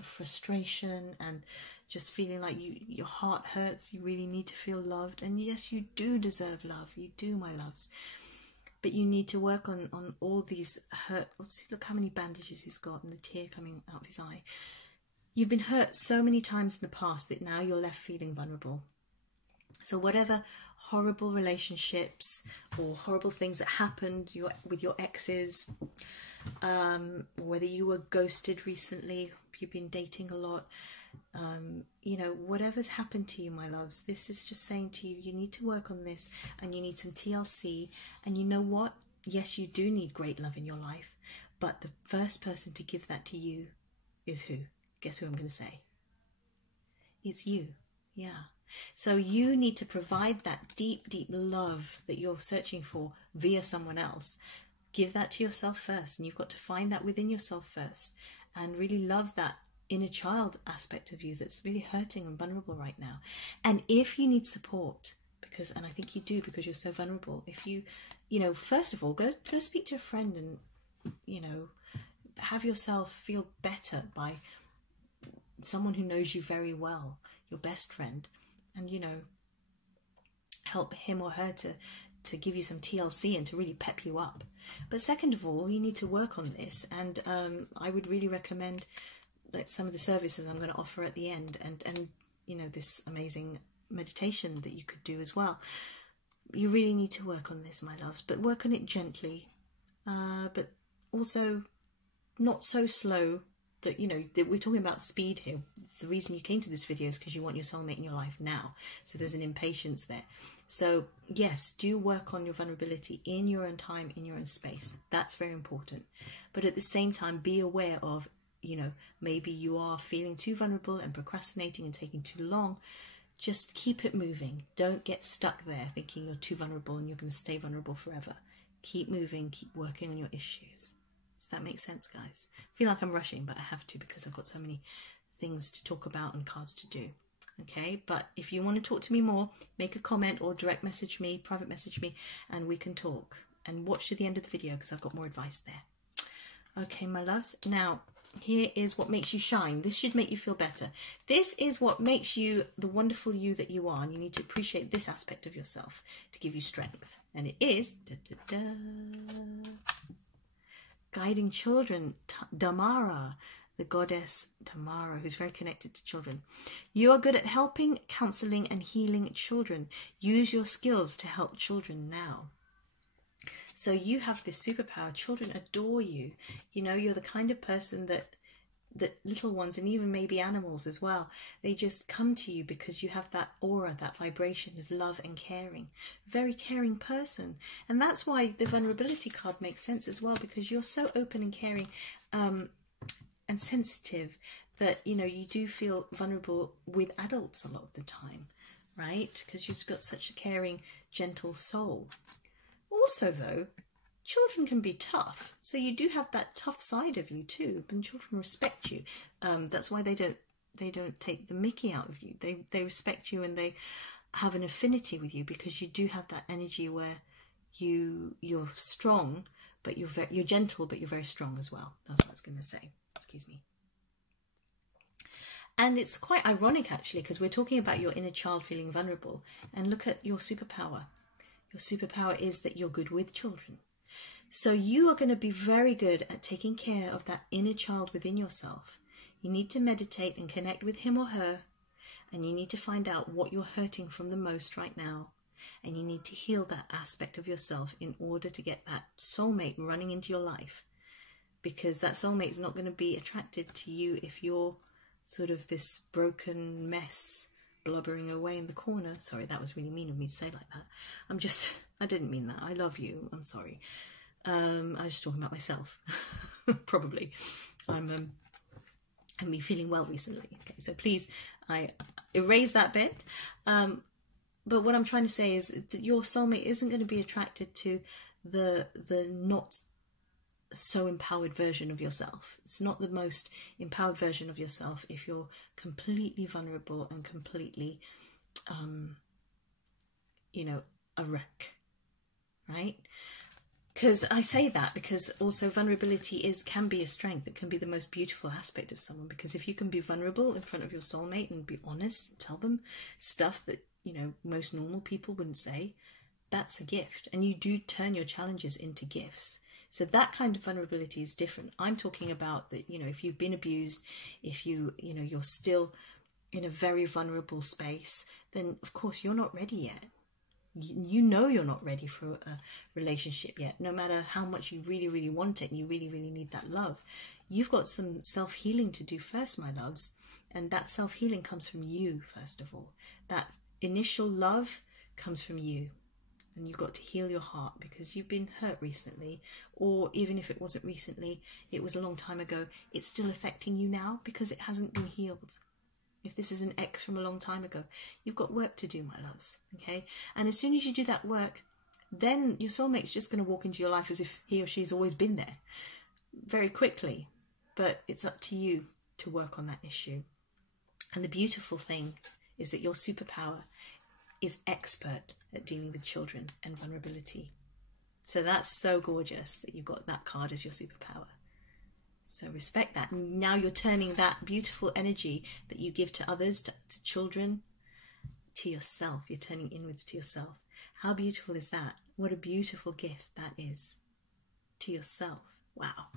frustration, and just feeling like your heart hurts. You really need to feel loved. And yes, you do deserve love. You do, my loves. But you need to work on all these hurt. See, look how many bandages he's got and the tear coming out of his eye. You've been hurt so many times in the past that now you're left feeling vulnerable. So whatever horrible relationships or horrible things that happened with your exes, whether you were ghosted recently, you've been dating a lot, you know, whatever's happened to you, my loves, this is just saying to you, you need to work on this, and you need some TLC. And you know what? Yes, you do need great love in your life, but the first person to give that to you is who? Guess who I'm going to say? It's you. Yeah. So you need to provide that deep, deep love that you're searching for via someone else. Give that to yourself first, and you've got to find that within yourself first, and really love that inner child aspect of you that's really hurting and vulnerable right now. And if you need support, and I think you do because you're so vulnerable, if you know, first of all, go speak to a friend and, you know, have yourself feel better by someone who knows you very well, your best friend, and, you know, help him or her to give you some TLC and to really pep you up. But second of all, you need to work on this, and I would really recommend like some of the services I'm going to offer at the end, and you know, this amazing meditation that you could do as well. You really need to work on this, my loves, but work on it gently, but also not so slow that, you know, that we're talking about speed here. The reason you came to this video is because you want your soulmate in your life now. So there's an impatience there. So yes, do work on your vulnerability in your own time, in your own space. That's very important. But at the same time, be aware of, you know, maybe you are feeling too vulnerable and procrastinating and taking too long. Just keep it moving. Don't get stuck there thinking you're too vulnerable and you're going to stay vulnerable forever. Keep moving, keep working on your issues. Does that make sense, guys? I feel like I'm rushing, but I have to because I've got so many things to talk about and cards to do. Okay, but if you want to talk to me more, make a comment or direct message me, private message me, and we can talk. And watch to the end of the video because I've got more advice there. Okay, my loves. Now, here is what makes you shine. This should make you feel better. This is what makes you the wonderful you that you are. And you need to appreciate this aspect of yourself to give you strength. And it is guiding children, Damara, the goddess Damara, who's very connected to children. You are good at helping, counseling, and healing children. Use your skills to help children now. So you have this superpower. Children adore you. You know, you're the kind of person that little ones, and even maybe animals as well, they just come to you because you have that aura, that vibration of love and caring. Very caring person. And that's why the vulnerability card makes sense as well, because you're so open and caring and sensitive that, you know, you do feel vulnerable with adults a lot of the time, right? Because you've got such a caring, gentle soul. Also, though, children can be tough, so you do have that tough side of you too. And children respect you. That's why they don't take the mickey out of you. They respect you and they have an affinity with you because you do have that energy where you're strong, but you're gentle, but you're very strong as well. That's what I was going to say. Excuse me. And it's quite ironic actually, because we're talking about your inner child feeling vulnerable, and look at your superpower. Your superpower is that you're good with children. So you are going to be very good at taking care of that inner child within yourself You need to meditate and connect with him or her, and you need to find out what you're hurting from the most right now. And you need to heal that aspect of yourself in order to get that soulmate running into your life. Because that soulmate is not going to be attracted to you if you're sort of this broken mess blubbering away in the corner. Sorry, that was really mean of me to say like that. I didn't mean that. I love you. I'm sorry. I was just talking about myself. Probably. I've been feeling well recently. Okay, so please, I erase that bit. But what I'm trying to say is that your soulmate isn't going to be attracted to the not so empowered version of yourself. It's not the most empowered version of yourself if you're completely vulnerable and completely, you know, a wreck, right? Because I say that because also vulnerability can be a strength. It can be the most beautiful aspect of someone, because if you can be vulnerable in front of your soulmate and be honest and tell them stuff that, you know, most normal people wouldn't say, that's a gift. And you do turn your challenges into gifts. So that kind of vulnerability is different. I'm talking about that, you know, if you've been abused, if you know, you're still in a very vulnerable space, then of course you're not ready yet. You know you're not ready for a relationship yet, no matter how much you really, really want it and you really, really need that love. You've got some self-healing to do first, my loves. And that self-healing comes from you, first of all. That initial love comes from you. And you've got to heal your heart because you've been hurt recently, or even if it wasn't recently, it was a long time ago, it's still affecting you now because it hasn't been healed. If this is an ex from a long time ago, you've got work to do, my loves, okay? And as soon as you do that work, then your soulmate's just going to walk into your life as if he or she's always been there very quickly. But it's up to you to work on that issue. And the beautiful thing is that your superpower is expert at dealing with children and vulnerability. So that's so gorgeous that you've got that card as your superpower. So respect that. And now you're turning that beautiful energy that you give to others, to children, to yourself. You're turning inwards to yourself. How beautiful is that? What a beautiful gift that is to yourself. Wow.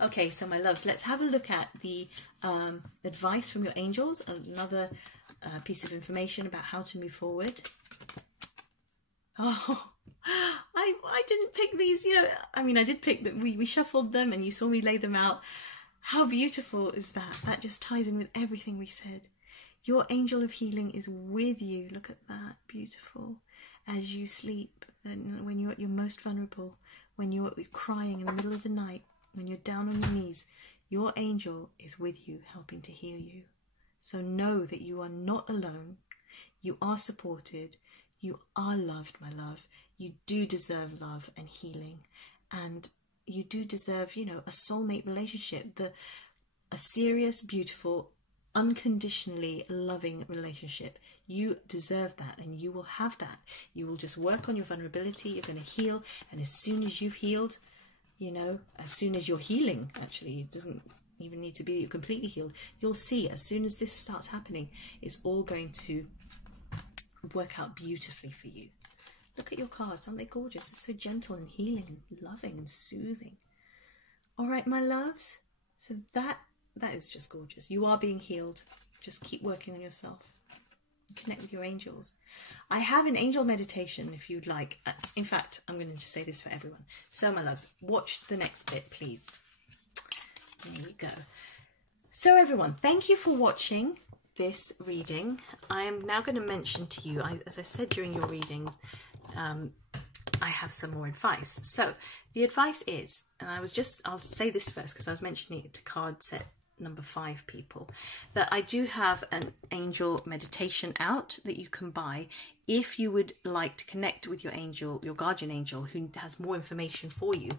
Okay, so my loves, let's have a look at the advice from your angels, another piece of information about how to move forward. Oh, I didn't pick these, you know, I mean, I did pick them, we shuffled them and you saw me lay them out. How beautiful is that? That just ties in with everything we said. Your angel of healing is with you. Look at that, beautiful. As you sleep, and when you're at your most vulnerable, when you're crying in the middle of the night, when you're down on your knees, your angel is with you, helping to heal you. So know that you are not alone. You are supported. You are loved, my love. You do deserve love and healing. And you do deserve, you know, a soulmate relationship, a serious, beautiful, unconditionally loving relationship. You deserve that, and you will have that. You will just work on your vulnerability. You're going to heal. And as soon as you've healed, you know, as soon as you're healing, actually, it doesn't even need to be you're completely healed. You'll see as soon as this starts happening, it's all going to work out beautifully for you. Look at your cards. Aren't they gorgeous? They're so gentle and healing and loving and soothing. All right, my loves. So that is just gorgeous. You are being healed. Just keep working on yourself. Connect with your angels. I have an angel meditation if you'd like. In fact, I'm going to just say this for everyone. So, my loves, watch the next bit, please. There you go. So, everyone, thank you for watching this reading. I am now going to mention to you, as I said during your readings, I have some more advice. So, the advice is, and I'll say this first because I was mentioning it to card set number 5 people, that I do have an angel meditation out that you can buy if you would like to connect with your angel, your guardian angel, who has more information for you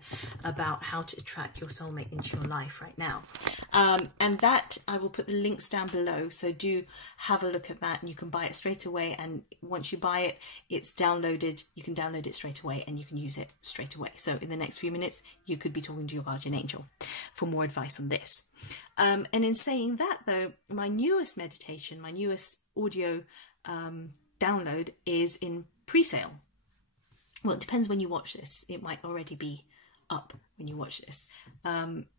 about how to attract your soulmate into your life right now. And that, I will put the links down below, so do have a look at that, and you can buy it straight away. And once you buy it, it's downloaded. You can download it straight away and you can use it straight away. So in the next few minutes, you could be talking to your guardian angel for more advice on this. And in saying that, though, my newest meditation, my newest audio download is in pre-sale. Well, it depends when you watch this. It might already be up when you watch this.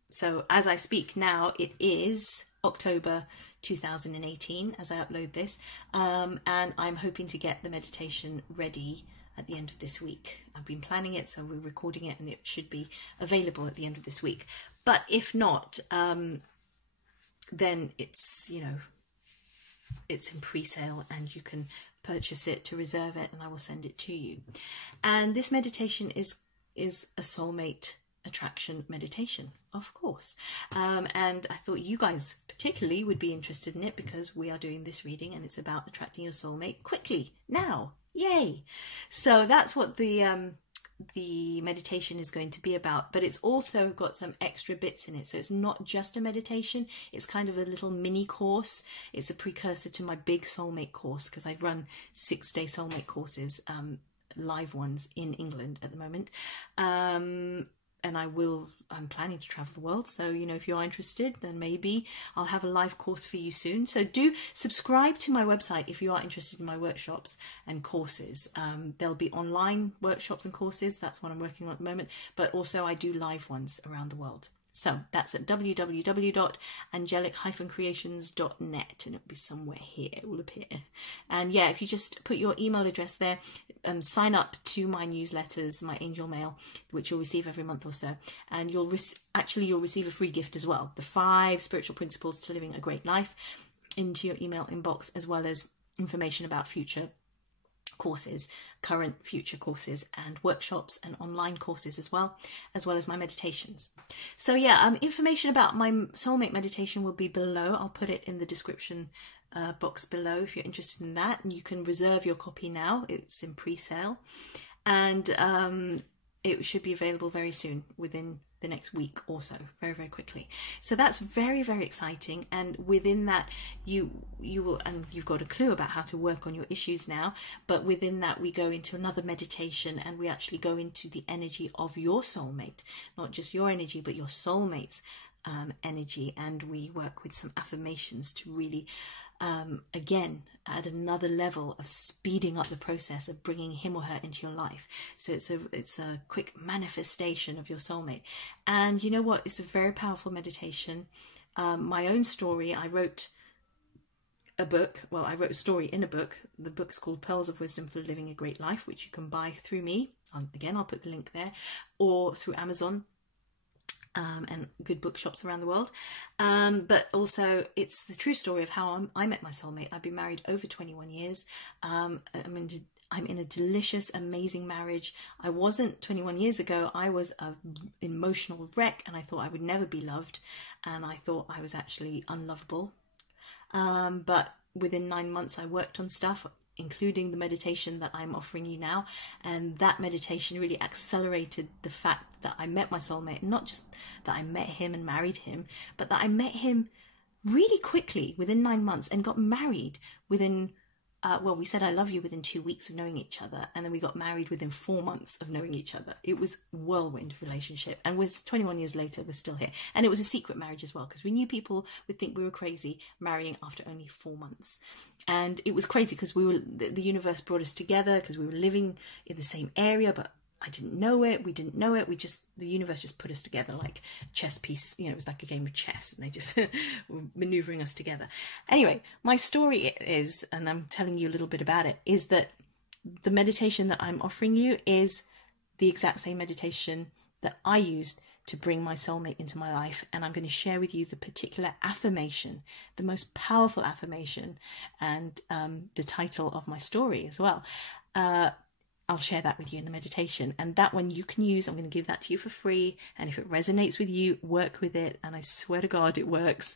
So as I speak now, it is October 2018 as I upload this, and I'm hoping to get the meditation ready at the end of this week. I've been planning it, so we're recording it, and it should be available at the end of this week. But if not, then it's, you know, it's in pre-sale and you can purchase it to reserve it, and I will send it to you. And this meditation is a soulmate attraction meditation, of course, and I thought you guys particularly would be interested in it because we are doing this reading and it's about attracting your soulmate quickly, now, yay! So that's what the meditation is going to be about, but it's also got some extra bits in it. So it's not just a meditation, it's kind of a little mini course. It's a precursor to my big soulmate course, because I run 6-day soulmate courses, live ones in England at the moment, and I'm planning to travel the world, so you know, if you are interested, then maybe I'll have a live course for you soon. So do subscribe to my website if you are interested in my workshops and courses. There'll be online workshops and courses, that's what I'm working on at the moment, but also I do live ones around the world. So that's at www.angelic-creations.net, and it'll be somewhere here, it will appear. And yeah, if you just put your email address there, sign up to my newsletters, my angel mail, which you'll receive every month or so, and you'll receive a free gift as well, the 5 spiritual principles to living a great life, into your email inbox, as well as information about future courses, current, future courses and workshops and online courses as well as my meditations. So yeah, information about my soulmate meditation will be below. I'll put it in the description box below if you're interested in that, and you can reserve your copy now. It's in pre-sale, and it should be available very soon, within the next week or so, very, very quickly. So that's very, very exciting. And within that, you will, and you've got a clue about how to work on your issues now, but within that we go into another meditation, and we actually go into the energy of your soulmate, not just your energy, but your soulmate's energy. And we work with some affirmations to really again add another level of speeding up the process of bringing him or her into your life. So it's a quick manifestation of your soulmate. And you know what, it's a very powerful meditation. My own story, I wrote a book, well, I wrote a story in a book. The book's called Pearls of Wisdom for Living a Great Life, which you can buy through me. Again, I'll put the link there, or through Amazon, and good bookshops around the world. But also it's the true story of how I met my soulmate. I've been married over 21 years. I'm in a delicious, amazing marriage. I wasn't 21 years ago. I was an emotional wreck, and I thought I would never be loved, and I thought I was actually unlovable. But within 9 months I worked on stuff, including the meditation that I'm offering you now, and that meditation really accelerated the fact that I met my soulmate. Not just that I met him and married him, but that I met him really quickly within 9 months, and got married within well, we said I love you within 2 weeks of knowing each other, and then we got married within 4 months of knowing each other. It was a whirlwind relationship, and 21 years later we're still here. And it was a secret marriage as well, because we knew people would think we were crazy marrying after only 4 months. And it was crazy because the universe brought us together because we were living in the same area, but I didn't know it, we didn't know it, the universe just put us together like chess piece, you know, it was like a game of chess, and they just were maneuvering us together. Anyway, my story is, and I'm telling you a little bit about it, is that the meditation that I'm offering you is the exact same meditation that I used to bring my soulmate into my life. And I'm going to share with you the particular affirmation, the most powerful affirmation, and the title of my story as well. I'll share that with you in the meditation, and that one you can use. I'm going to give that to you for free, and if it resonates with you, work with it, and I swear to God it works.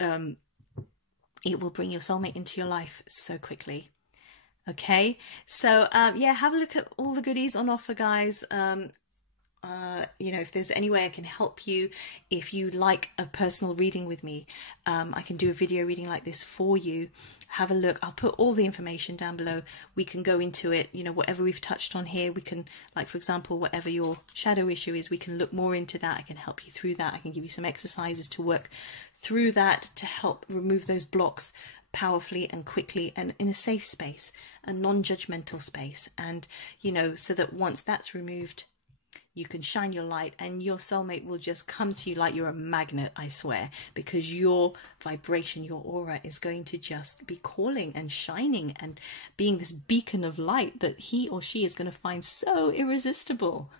It will bring your soulmate into your life so quickly. Okay, so yeah, have a look at all the goodies on offer, guys. You know, if there's any way I can help you, if you like a personal reading with me, I can do a video reading like this for you. Have a look. I'll put all the information down below. We can go into it, you know, whatever we've touched on here, we can, like, for example, whatever your shadow issue is, we can look more into that. I can help you through that. I can give you some exercises to work through that, to help remove those blocks powerfully and quickly, and in a safe space, a non-judgmental space. And, you know, so that once that's removed, you can shine your light, and your soulmate will just come to you like you're a magnet, I swear, because your vibration, your aura is going to just be calling and shining and being this beacon of light that he or she is going to find so irresistible.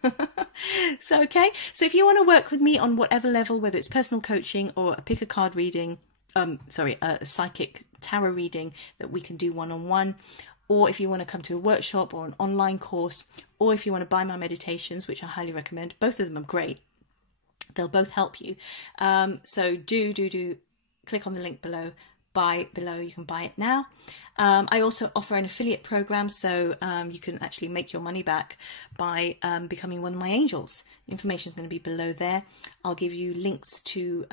So, okay. So if you want to work with me on whatever level, whether it's personal coaching or a pick a card reading, a psychic tarot reading that we can do one-on-one, or if you want to come to a workshop or an online course, or if you want to buy my meditations, which I highly recommend, both of them are great. They'll both help you. So do click on the link below, buy below. You can buy it now. I also offer an affiliate program, so you can actually make your money back by becoming one of my angels. The information is going to be below there. I'll give you links to,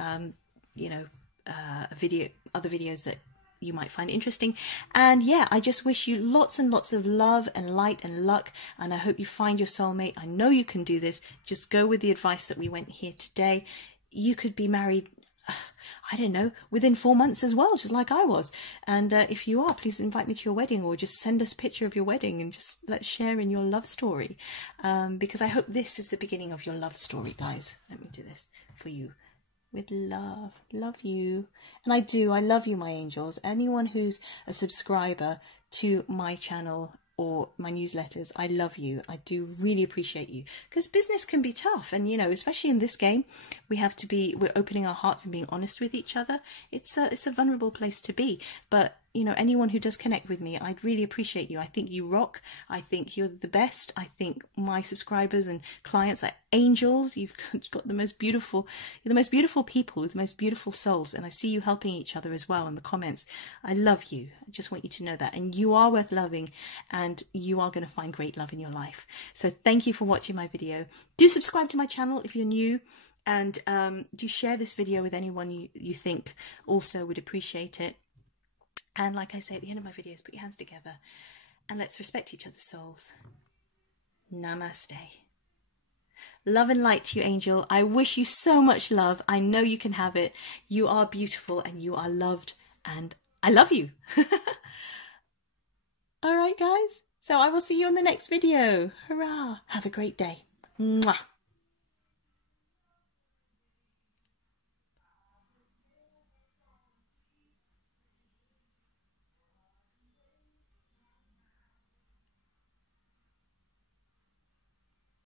other videos that you might find interesting. And yeah, I just wish you lots and lots of love and light and luck, and I hope you find your soulmate. I know you can do this. Just go with the advice that we went here today. You could be married, I don't know, within 4 months as well, just like I was. And if you are, please invite me to your wedding, or just send us a picture of your wedding, and just let's share in your love story, because I hope this is the beginning of your love story, guys. Let me do this for you. With love. Love you. And I love you, my angels. Anyone who's a subscriber to my channel or my newsletters, I love you. I do really appreciate you, because business can be tough. And, you know, especially in this game, we're opening our hearts and being honest with each other. It's a vulnerable place to be. But, you know, anyone who does connect with me, I'd really appreciate you. I think you rock. I think you're the best. I think my subscribers and clients are angels. You've got the most beautiful, you're the most beautiful people with the most beautiful souls. And I see you helping each other as well in the comments. I love you. I just want you to know that. And you are worth loving, and you are going to find great love in your life. So thank you for watching my video. Do subscribe to my channel if you're new. And do share this video with anyone you think also would appreciate it. And like I say at the end of my videos, put your hands together and let's respect each other's souls. Namaste. Love and light to you, angel. I wish you so much love. I know you can have it. You are beautiful and you are loved, and I love you. All right, guys. So I will see you on the next video. Hurrah. Have a great day. Mwah.